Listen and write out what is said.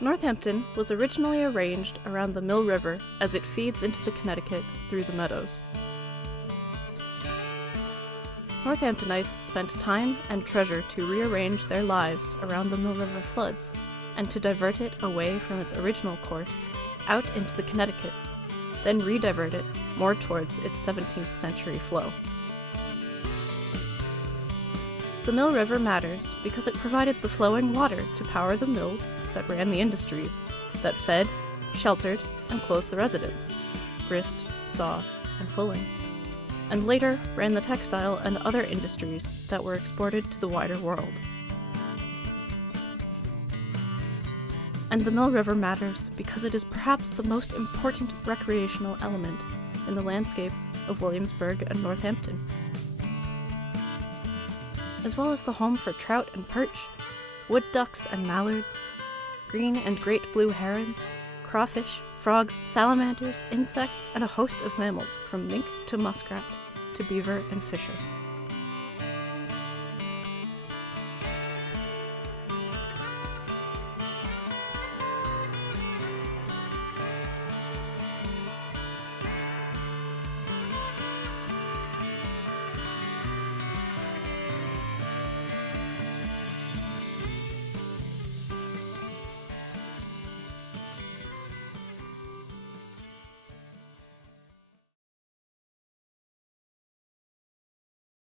Northampton was originally arranged around the Mill River as it feeds into the Connecticut through the meadows. Northamptonites spent time and treasure to rearrange their lives around the Mill River floods, and to divert it away from its original course, out into the Connecticut, then redivert it more towards its 17th century flow. The Mill River matters because it provided the flowing water to power the mills that ran the industries that fed, sheltered, and clothed the residents, grist, saw, and fulling, and later ran the textile and other industries that were exported to the wider world. And the Mill River matters because it is perhaps the most important recreational element in the landscape of Williamsburg and Northampton, as well as the home for trout and perch, wood ducks and mallards, green and great blue herons, crawfish, frogs, salamanders, insects, and a host of mammals from mink to muskrat to beaver and fisher.